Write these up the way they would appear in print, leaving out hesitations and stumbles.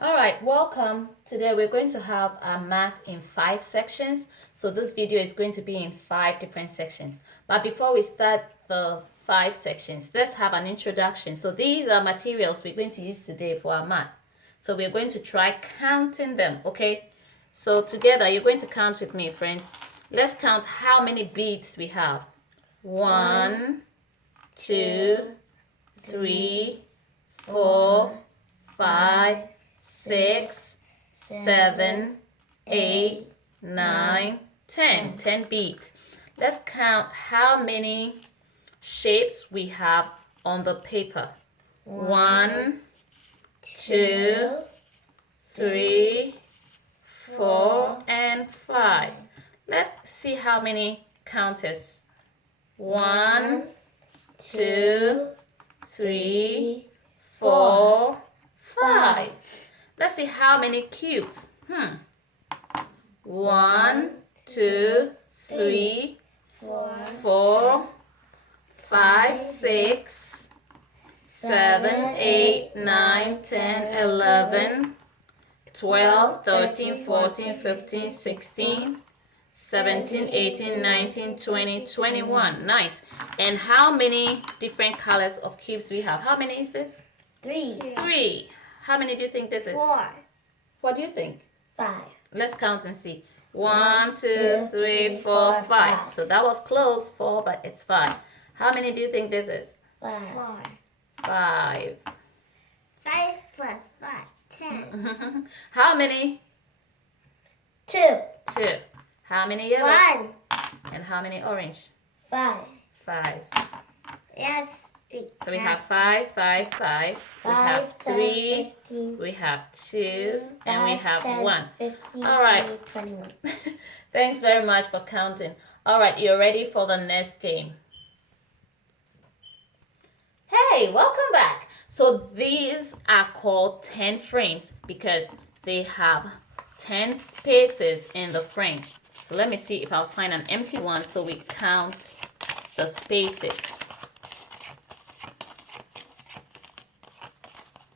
All right, welcome. Today we're going to have our math in 5 sections. So this video is going to be in 5 different sections. But before we start the 5 sections, let's have an introduction. So these are materials we're going to use today for our math. So we're going to try counting them, okay? So together you're going to count with me, friends. Let's count how many beads we have. 1, 2, 3, 4, 5, 6, 7, 8, 9, 10. 10 beads. Let's count how many shapes we have on the paper. 1, 2, 3, 4, and 5. Let's see how many counters. 1, 2, 3, 4, 5. Let's see how many cubes. 1, 2, 3, 4, 5, 6, 7, 8, 9, 10, 11, 12, 13, 14, 15, 16, 17, 18, 19, 20, 21. Nice. And how many different colors of cubes we have? How many is this? 3. 3. How many do you think this is? 4. What do you think? 5. Let's count and see. 1, 2, 3, 4, 5. So that was close, 4, but it's 5. How many do you think this is? 5. 5. 5 plus 5. 10. How many? 2. 2. How many yellow? 1. And how many orange? 5. 5. Yes. So we have 5, 5, 5. We have 3. We have 2. And we have 1. 15, All right. 21. Thanks very much for counting. All right, you're ready for the next game. Hey, welcome back. So these are called 10 frames because they have 10 spaces in the frame. So let me see if I'll find an empty one so we count the spaces.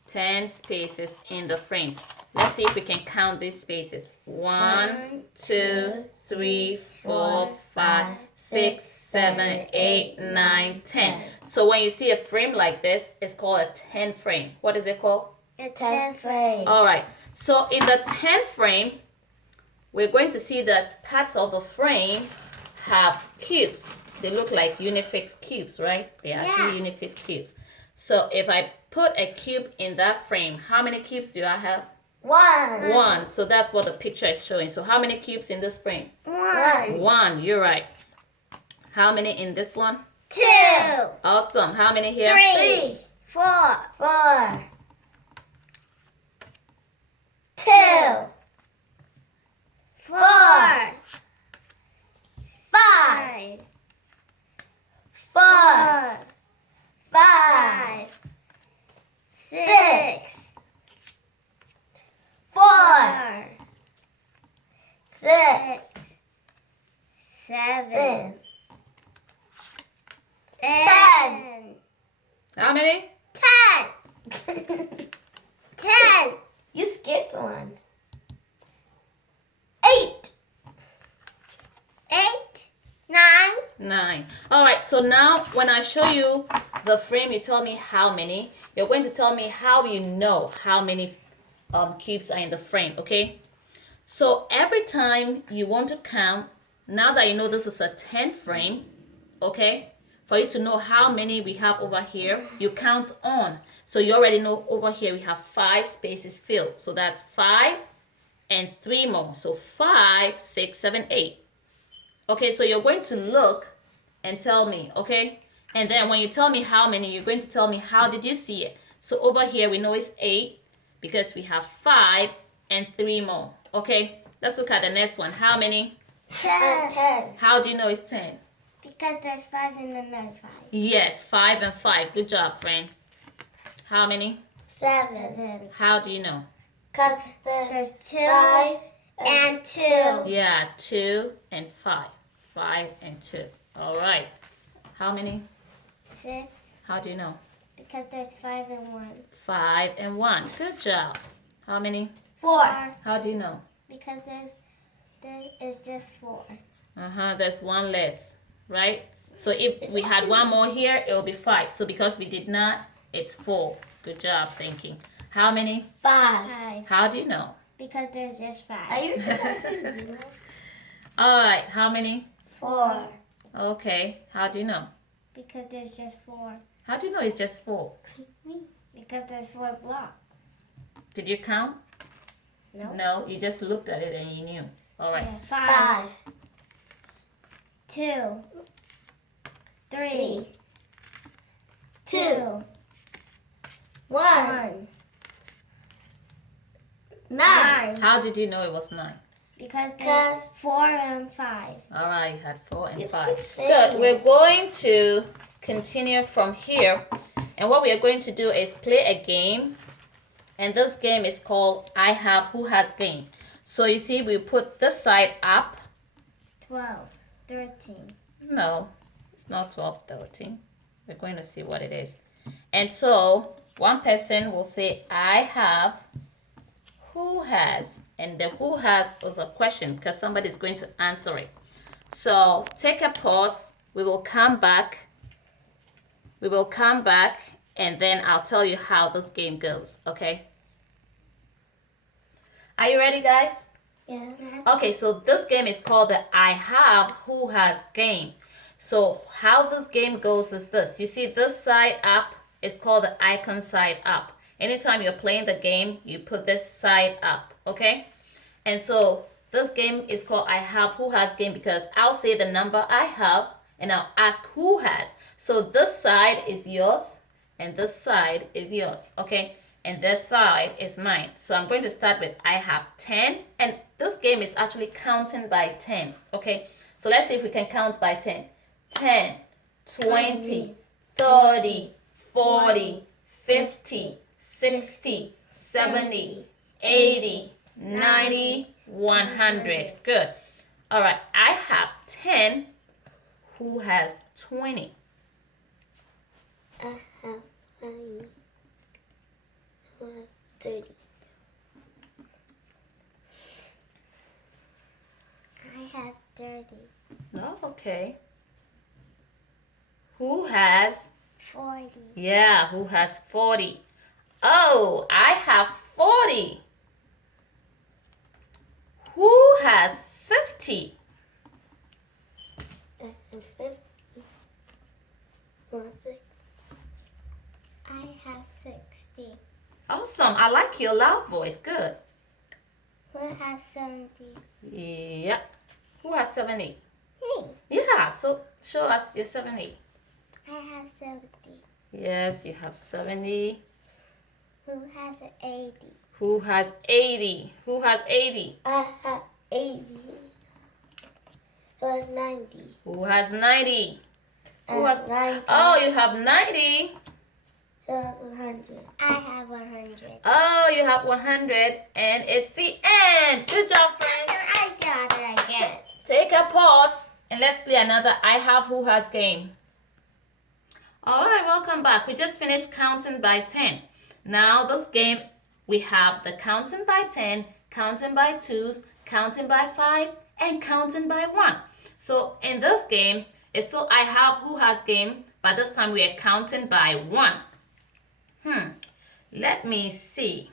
10 spaces in the frames. Let's see if we can count these spaces. 1, 2, 3, 4, 5, 6, 7, 8, 9, 10. So when you see a frame like this, it's called a 10 frame. What is it called? A 10 frame. All right. So in the 10 frame, we're going to see that parts of the frame have cubes. They look like unifix cubes, right? They're actually unifix cubes. So if I put a cube in that frame, how many cubes do I have? 1. 1. So that's what the picture is showing. So how many cubes in this frame? 1. 1. You're right. How many in this one? 2. Awesome. How many here? 3. 4. 4. 2. 4. 5. 4. 5. 6. 4. 6. 7. 10. How many? 10. 10. You skipped one. 8. 8. 9. 9. All right. So now when I show you the frame, you tell me how many. You're going to tell me how you know how many cubes are in the frame, okay? So every time you want to count, now that you know this is a 10 frame, okay, for you to know how many we have over here, you count on. So you already know over here we have 5 spaces filled. So that's 5 and 3 more. So 5, 6, 7, 8. Okay, so you're going to look and tell me, okay? And then when you tell me how many, you're going to tell me how did you see it. So over here we know it's 8 because we have 5 and 3 more. Okay, let's look at the next one. How many? 10. 10. How do you know it's 10? Because there's 5 and another 5. Yes, 5 and 5. Good job, friend. How many? 7. How do you know? Because there's 2 and 2. Yeah, 2 and 5. 5 and 2. All right. How many? 6. How do you know? Because there's 5 and 1. 5 and 1. Good job. How many? 4. How do you know? Because there is just 4. There's one less, right? So if we had one more here, it will be 5. So because we did not, it's 4. Good job thinking. How many? 5. How do you know? Because there's just 5. Are you just All right, how many? 4. Okay, how do you know? Because there's just 4. How do you know it's just 4? Because there's 4 blocks. Did you count? No. No, you just looked at it and you knew. All right. Yeah, 5. 2. 3. 2. 1. 9. How did you know it was 9? Because there's 4 and 5. All right, you had 4 and 5. saying Good. We're going to continue from here. And what we are going to do is play a game. And this game is called I Have Who Has Game. So you see, we put this side up. 12. 13. No, it's not 12, 13. We're going to see what it is. And so one person will say, I have, who has, and the who has is a question because somebody is going to answer it. So take a pause. We will come back. And then I'll tell you how this game goes, okay? Are you ready, guys? Yeah. Okay, so this game is called the I Have Who Has Game. So how this game goes is this. You see this side up is called the icon side up. Anytime you're playing the game, you put this side up, okay? And so this game is called I Have Who Has Game because I'll say the number I have and I'll ask who has. So this side is yours and this side is yours, okay? And this side is mine. So I'm going to start with I have 10. And this game is actually counting by 10, okay? So let's see if we can count by 10. 10, 20, 30, 40, 50, 60, 70, 80, 90, 100. Good. All right, I have 10. Who has 20? I have 20. Who has 30? I have 30. Oh, okay. Who has? 40. Yeah, who has 40? Oh, I have 40. Who has 50? I have 50. I have 60. Awesome. I like your loud voice. Good. Who has 70? Yep. Who has 70? Me. Yeah, so show us your 70. I have 70. Yes, you have 70. Who has 80? Who has 80? Who has 80? I have 80. Who has 90? Who has 90? Who I has have 90. Oh, you have 90. Who has 100? I have 100. Oh, you have 100 and it's the end. Good job, friends. I got it again. Take a pause and let's play another I Have Who Has game. All right, welcome back. We just finished counting by 10. Now this game, we have the counting by 10, counting by 2s, counting by 5, and counting by 1. So in this game, it's still I Have Who Has game, but this time we are counting by 1. Let me see.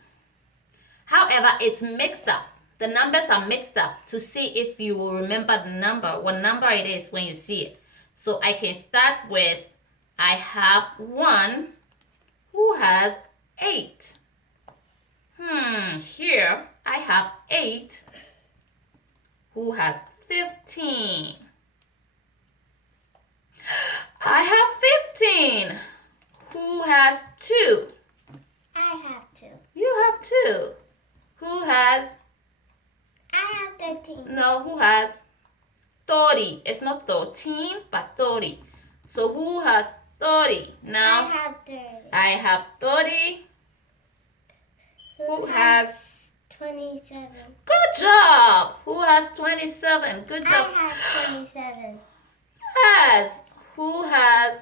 However, it's mixed up. The numbers are mixed up to see if you will remember the number, what number it is when you see it. So I can start with I have 1 who has 8. Here I have 8 who has 15. I have 15 who has 2. I have 2. You have 2. Who has? I have 13. No, who has 30? It's not 13, but 30. So who has 30? Now I have 30. I have 30. Who has? 27. Good job. Who has 27? Good job. I have 27. Yes. Who has?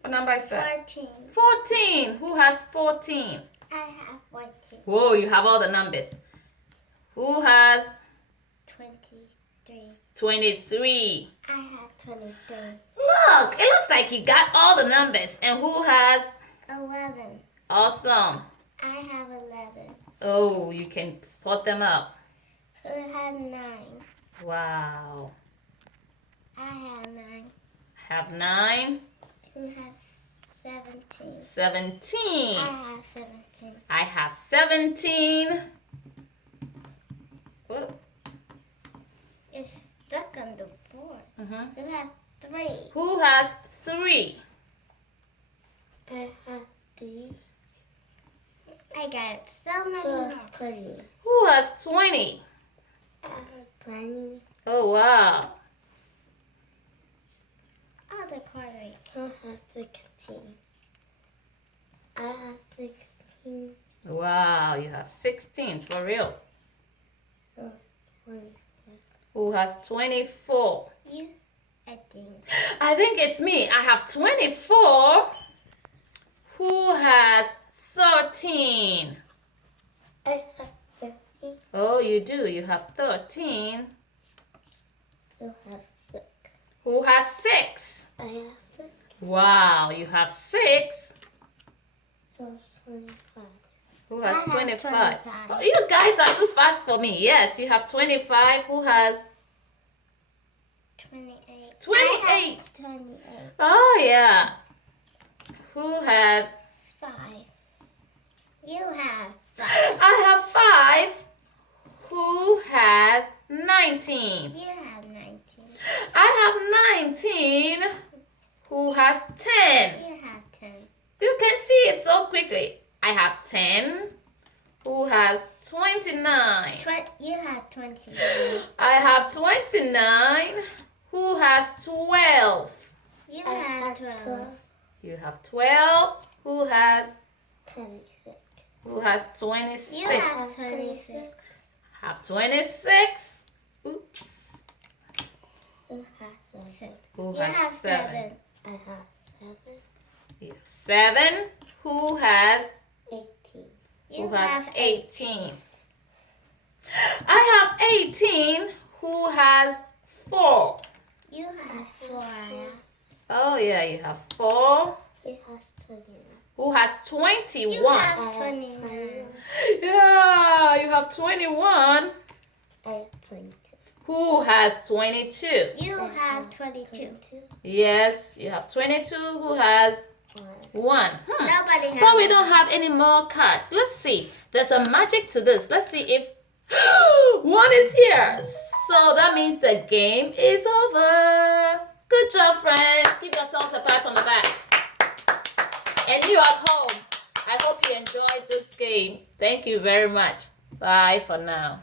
What number is that? 14. 14. Who has 14? I I have 14. Whoa, you have all the numbers. Who has 23. 23? I have 23. Look, it looks like you got all the numbers. And who has 11. awesome? I have 11. Oh, you can spot them up. Who has 9? Wow. I have 9. Have 9. Who has 17? 17. I have 17. I have 17. Whoa. It's stuck on the board. Mm-hmm. Who has 3? Who has 3? I have 3. I got so many more. 20. Who has 20? I have 20. Oh, wow. Oh, the corner. Who has 16? I have 16. Wow, you have 16 for real. Who has 20? Who has 24? You, I think. I think it's me. I have 24. Who has 13? I have 13. Oh, you do. You have 13. Who has 6? Who has 6? I have 6. Wow, you have 6. Who has 25? Who has I have 25? 25. Oh, you guys are too fast for me. Yes, you have 25. Who has 28. 28? I have 28. Oh, yeah. Who has 5. You have 5. I have 5. Who has 19? You have 19. I have 19. Who has 10? You have 10. You can see it so quickly. I have 10. Who has 29? You have 29. I have 29. Who has 12? You have 12. You have 12. Who has 26. 26? You have 26. Have 26. Oops. Who has 7? Who You has have 7? 7. I have 7. You have 7. Who has 18. Who has 18? I have 18. Who has 4? You have 4. Oh, yeah, you have 4. You have 29. Who has 21? You have 29. Yeah, you have 21. I have 22. Who has 22? You have 22. Yes, you have 22. Who has 1? Nobody has. But we don't have any more cards. Let's see. There's a magic to this. Let's see if 1 is here. So that means the game is over. Good job, friends. Give yourselves a pat on the back. And you at home, I hope you enjoyed this game. Thank you very much. Bye for now.